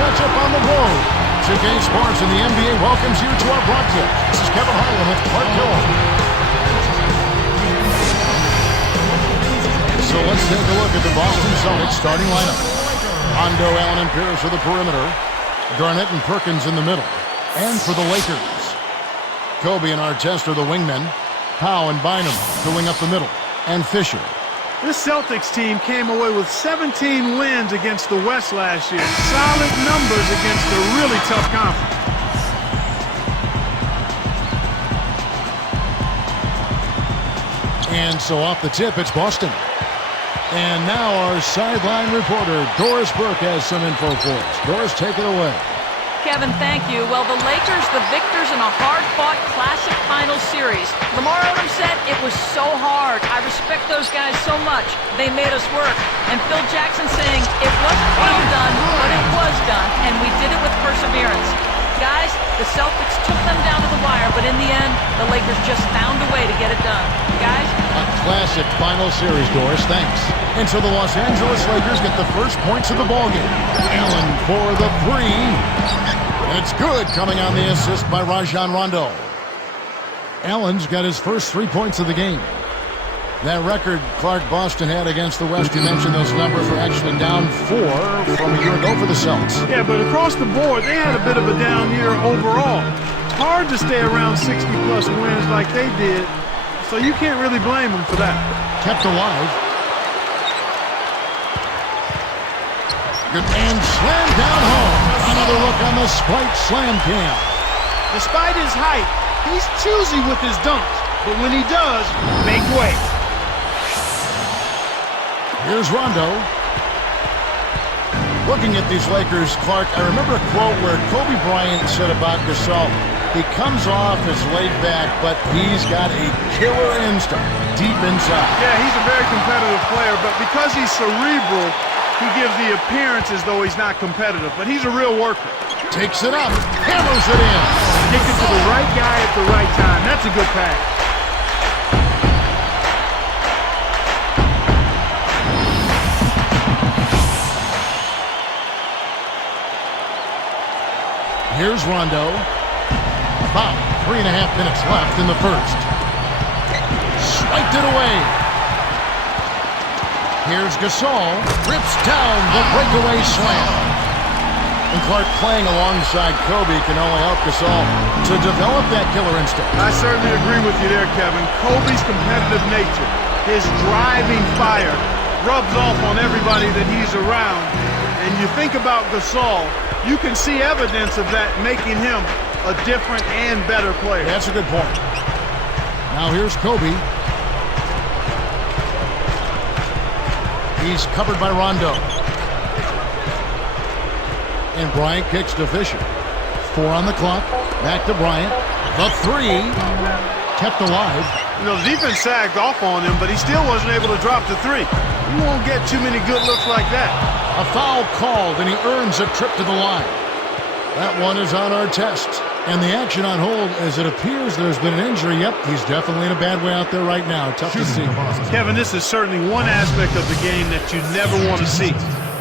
matchup on the road. 2K Sports and the NBA welcomes you to our broadcast. This is Kevin Harlan with Clark Hill. So let's take a look at the Boston Celtics starting lineup. Rondo, Allen, and Pierce for the perimeter. Garnett and Perkins in the middle. And for the Lakers, Kobe and Artest are the wingmen. Powell and Bynum going up the middle. And Fisher. This Celtics team came away with 17 wins against the West last year. Solid numbers against a really tough conference. And so off the tip, it's Boston. And now our sideline reporter, Doris Burke, has some info for us. Doris, take it away. Kevin, thank you. Well, the Lakers, the victors in a hard-fought classic final series. Lamar Odom said it was so hard. I respect those guys so much. They made us work. And Phil Jackson saying it wasn't well done, but it was done, and we did it with perseverance. Guys, the Celtics took them down to the wire, but in the end, the Lakers just found a way to get it done. Guys? A classic final series, Doris. Thanks. And so the Los Angeles Lakers get the first points of the ballgame. Allen for the three. And it's good, coming on the assist by Rajon Rondo. Allen's got his first 3 points of the game. That record Clark Boston had against the West, you mentioned those numbers were actually down 4 from a year ago for the Celtics. Yeah, but across the board, they had a bit of a down year overall. It's hard to stay around 60-plus wins like they did, so you can't really blame them for that. Kept alive. Good man, slammed down home. Another look on the Sprite Slam Cam. Despite his height, he's choosy with his dunks, but when he does, make way. Here's Rondo. Looking at these Lakers, Clark, I remember a quote where Kobe Bryant said about Gasol, he comes off as laid back, but he's got a killer instinct deep inside. Yeah, he's a very competitive player, but because he's cerebral, he gives the appearance as though he's not competitive, but he's a real worker. Takes it up, hammers it in. Kick it to the right guy at the right time. That's a good pass. Here's Rondo. About 3.5 minutes left in the first. Swiped it away. Here's Gasol. Rips down the breakaway slam. And Clark, playing alongside Kobe can only help Gasol to develop that killer instinct. I certainly agree with you there, Kevin. Kobe's competitive nature, his driving fire, rubs off on everybody that he's around. And you think about Gasol, you can see evidence of that making him a different and better player. That's a good point. Now here's Kobe. He's covered by Rondo. And Bryant kicks to Fisher. 4 on the clock. Back to Bryant. The three. Kept alive. You know, the defense sagged off on him, but he still wasn't able to drop the three. You won't get too many good looks like that. A foul called, and he earns a trip to the line. That one is on our test. And the action on hold, as it appears there's been an injury. Yep, he's definitely in a bad way out there right now. Tough to see. Kevin, this is certainly one aspect of the game that you never want to see.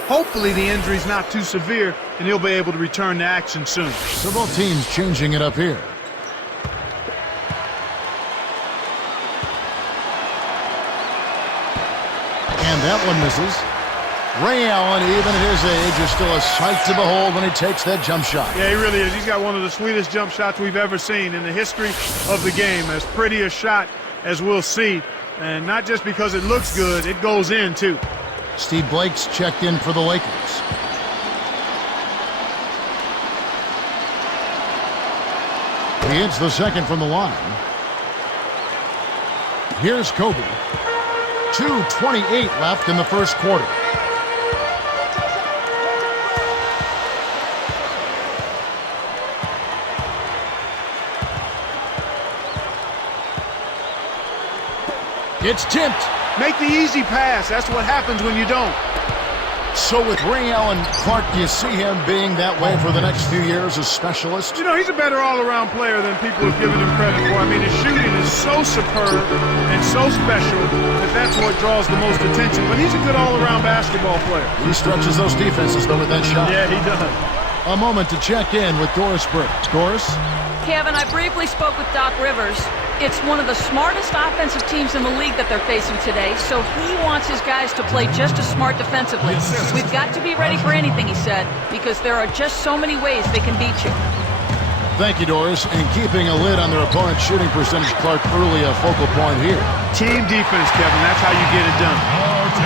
Hopefully the injury's not too severe, and he'll be able to return to action soon. So both teams changing it up here. And that one misses. Ray Allen, even at his age, is still a sight to behold when he takes that jump shot. Yeah, he really is. He's got one of the sweetest jump shots we've ever seen in the history of the game. As pretty a shot as we'll see. And not just because it looks good, it goes in, too. Steve Blake's checked in for the Lakers. He hits the second from the line. Here's Kobe. 2:28 left in the first quarter. It's tipped. Make the easy pass. That's what happens when you don't. So with Ray Allen, Clark, do you see him being that way for the next few years as specialist? You know, he's a better all-around player than people have given him credit for. I mean, his shooting is so superb and so special that that's what draws the most attention. But he's a good all-around basketball player. He stretches those defenses, though, with that shot. Yeah, he does. A moment to check in with Doris Burke. Doris? Kevin, I briefly spoke with Doc Rivers. It's one of the smartest offensive teams in the league that they're facing today, so he wants his guys to play just as smart defensively. We've got to be ready for anything, he said, because there are just so many ways they can beat you. Thank you, Doris. And keeping a lid on their opponent's shooting percentage, Clark early a focal point here. Team defense, Kevin. That's how you get it done.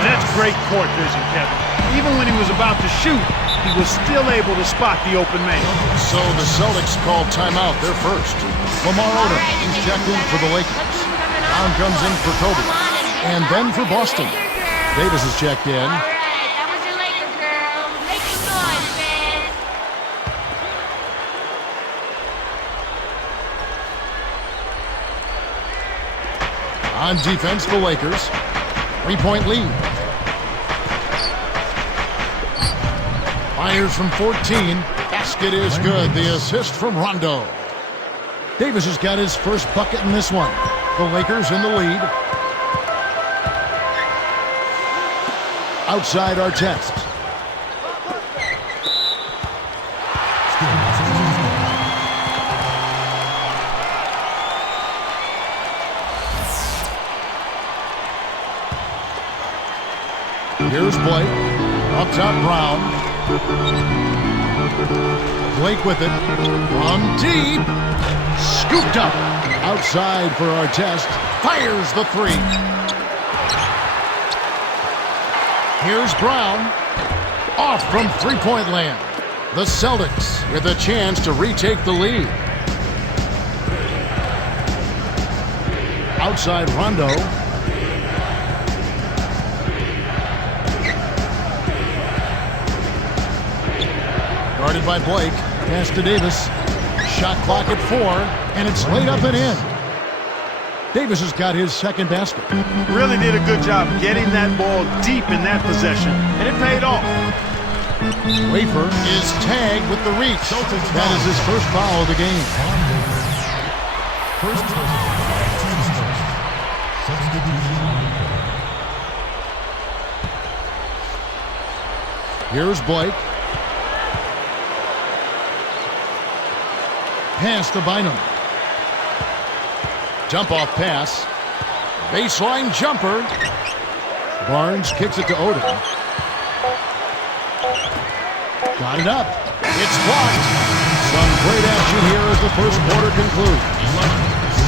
And that's great court vision, Kevin. Even when he was about to shoot, he was still able to spot the open man. So the Celtics called timeout. They're first. Lamar Odom, he's checked in for the Lakers. Brown comes in for Kobe. And then for Boston. Davis is checked in. All right, that was your Lakers, girl. Make some noise, man. On defense, the Lakers. 3-point lead. Fires from 14. Basket is good. The assist from Rondo. Davis has got his first bucket in this one. The Lakers in the lead. Outside Artest. Here's Blake. Up top, Brown. Blake with it. From deep. Scooped up. Outside for Artest. Fires the three. Here's Brown. Off from three-point land. The Celtics with a chance to retake the lead. Outside Rondo. Guarded by Blake. Pass to Davis. Shot clock at 4, and it's laid up and in. Davis has got his second basket. Really did a good job getting that ball deep in that possession, and it paid off. Wafer is tagged with the reach. That is his first foul of the game. Here's Blake. Pass to Bynum. Jump-off pass. Baseline jumper. Barnes kicks it to Odom. Got it up. It's blocked. Some great action here as the first quarter concludes.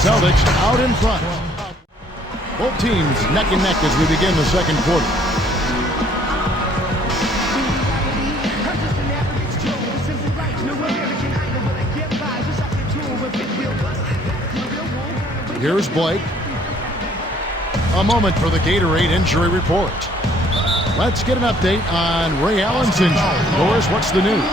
Celtics out in front. Both teams neck and neck as we begin the second quarter. Here's Blake. A moment for the Gatorade injury report. Let's get an update on Ray Allen's injury. Doris, what's the news?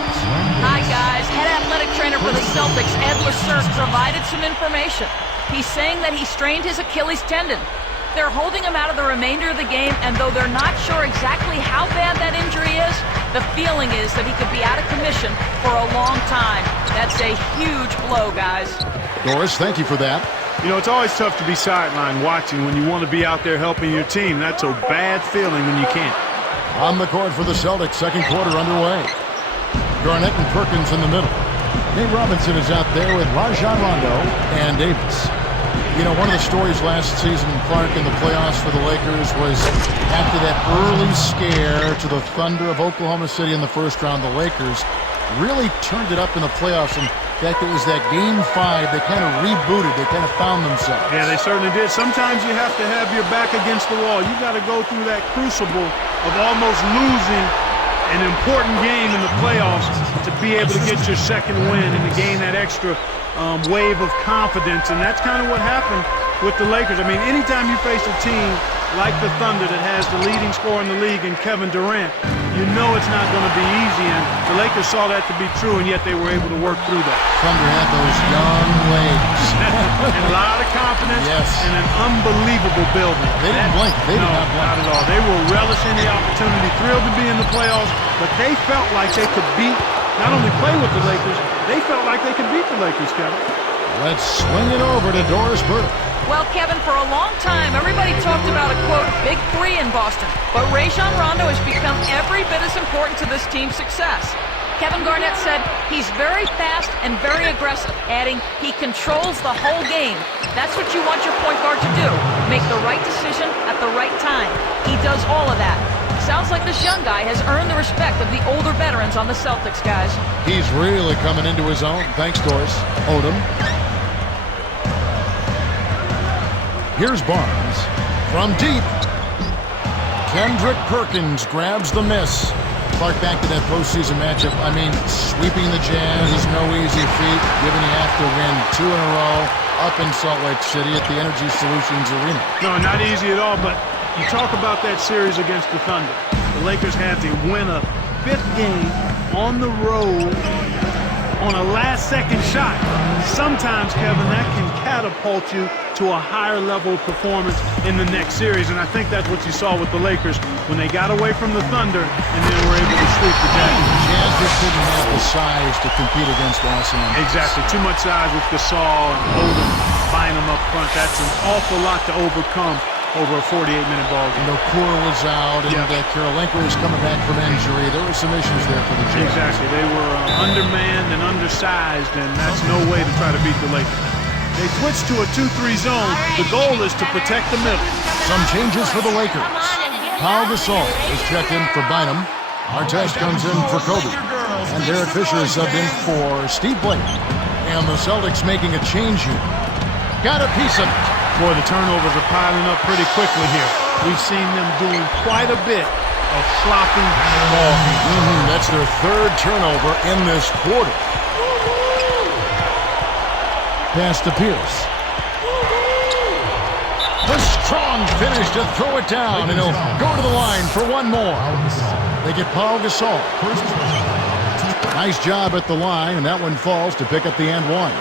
Hi, guys. Head athletic trainer for the Celtics, Ed Lasert, provided some information. He's saying that he strained his Achilles tendon. They're holding him out of the remainder of the game, and though they're not sure exactly how bad that injury is, the feeling is that he could be out of commission for a long time. That's a huge blow, guys. Doris, thank you for that. You know, it's always tough to be sidelined watching when you want to be out there helping your team. That's a bad feeling when you can't. On the court for the Celtics, second quarter underway. Garnett and Perkins in the middle. Nate Robinson is out there with Rajon Rondo and Davis. You know, one of the stories last season, Clark, in the playoffs for the Lakers was after that early scare to the Thunder of Oklahoma City in the first round, the Lakers really turned it up in the playoffs. In fact, it was that Game 5 they kind of rebooted. They kind of found themselves. Yeah, they certainly did. Sometimes you have to have your back against the wall. You got to go through that crucible of almost losing an important game in the playoffs to be able to get your second win and to gain that extra wave of confidence. And that's kind of what happened with the Lakers. I mean, anytime you face a team like the Thunder that has the leading scorer in the league in Kevin Durant, you know it's not going to be easy, and the Lakers saw that to be true, and yet they were able to work through that. Thunder had those young legs. And a lot of confidence, yes, and an unbelievable building. They didn't blink. They did not blink. Not at all. They were relishing the opportunity, thrilled to be in the playoffs, but they felt like they could beat, not only play with the Lakers, they felt like they could beat the Lakers, Kevin. Let's swing it over to Doris Burke. Well, Kevin, for a long time, everybody talked about a, quote, big three in Boston. But Rajon Rondo has become every bit as important to this team's success. Kevin Garnett said he's very fast and very aggressive, adding he controls the whole game. That's what you want your point guard to do, make the right decision at the right time. He does all of that. Sounds like this young guy has earned the respect of the older veterans on the Celtics, guys. He's really coming into his own. Thanks, Doris. Odom. Here's Barnes. From deep. Kendrick Perkins grabs the miss. Clark, back to that postseason matchup. I mean, sweeping the Jazz is no easy feat, given you have to win 2 in a row up in Salt Lake City at the Energy Solutions Arena. No, not easy at all, but you talk about that series against the Thunder. The Lakers had to win a 5th game on the road on a last-second shot. Sometimes, Kevin, that can catapult you to a higher level of performance in the next series, and I think that's what you saw with the Lakers when they got away from the Thunder and then were able to sweep the Jazz. Jazz just didn't have the size to compete against Los Angeles. Exactly. Too much size with Gasol and Odom buying them up front. That's an awful lot to overcome over a 48-minute ball game. Core was out, and Karolinko was coming back from injury. There were some issues there for the Jazz. Exactly. They were undermanned and undersized, and that's no way to try to beat the Lakers. They switched to a 2-3 zone. The goal is to protect the middle. Some changes for the Lakers. Pau Gasol is checked in for Bynum. Artest comes in for Kobe. And Derek Fisher is subbed in for Steve Blake. And the Celtics making a change here. Got a piece of it. Boy, the turnovers are piling up pretty quickly here. We've seen them doing quite a bit of sloppy ball. That's their 3rd turnover in this quarter. Pass to Pierce. The strong finish to throw it down, and he'll go to the line for one more. They get Pau Gasol. Nice job at the line, and that one falls to pick up the and one.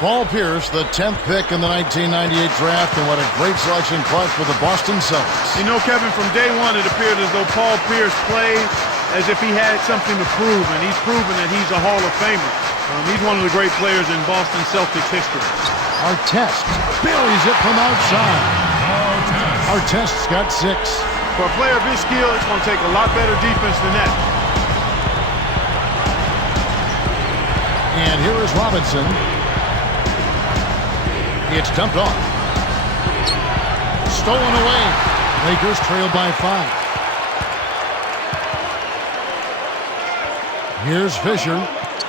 Paul Pierce, the 10th pick in the 1998 draft, and what a great selection, Clark, for the Boston Celtics. You know, Kevin, from day one, it appeared as though Paul Pierce played as if he had something to prove, and he's proven that he's a Hall of Famer. He's one of the great players in Boston Celtics history. Artest buries it from outside. Artest's got 6. For a player of his skill, it's going to take a lot better defense than that. And here is Robinson. It's dumped off. Stolen away. Lakers trail by 5. Here's Fisher.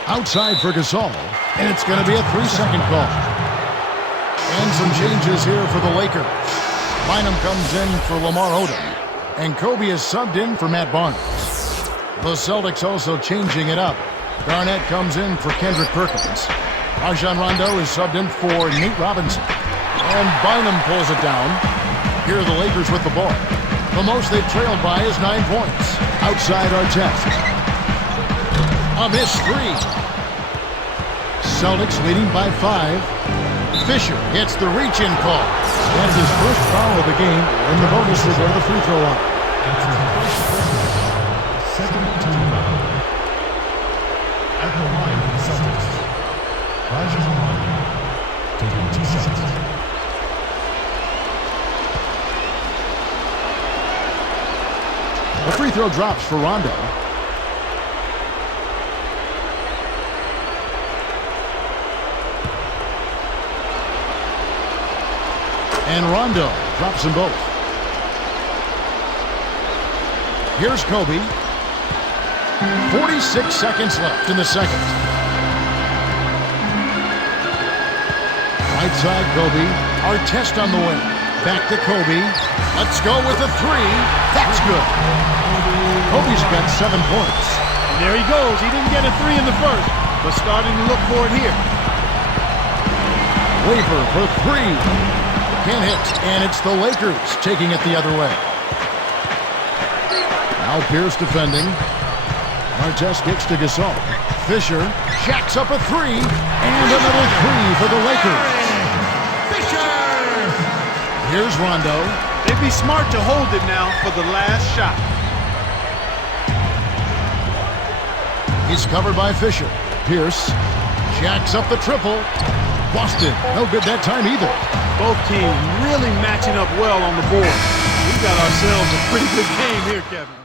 Outside for Gasol. And it's going to be a 3-second call. And some changes here for the Lakers. Bynum comes in for Lamar Odom. And Kobe is subbed in for Matt Barnes. The Celtics also changing it up. Garnett comes in for Kendrick Perkins. Rajon Rondo is subbed in for Nate Robinson. And Bynum pulls it down. Here are the Lakers with the ball. The most they've trailed by is 9 points. Outside Artest. A missed 3. Celtics leading by 5. Fisher gets the reach-in call. That's his first foul of the game, and the bonus will go to the free throw line. Second team foul. At the line for the Celtics. Rajon Rondo taking 2 shots. The free throw drops for Rondo. And Rondo drops them both. Here's Kobe. 46 seconds left in the second. Right side, Kobe. Artest on the way. Back to Kobe. Let's go with the 3. That's good. Kobe's got 7 points. And there he goes. He didn't get a 3 in the first, but starting to look for it here. Weaver for 3. Can't hit, and it's the Lakers taking it the other way. Now Pierce defending. Artest gets to Gasol. Fisher jacks up a 3, and another 3 for the Lakers. Fisher! Here's Rondo. They'd be smart to hold it now for the last shot. He's covered by Fisher. Pierce jacks up the triple. Boston, no good that time either. Both teams really matching up well on the board. We've got ourselves a pretty good game here, Kevin.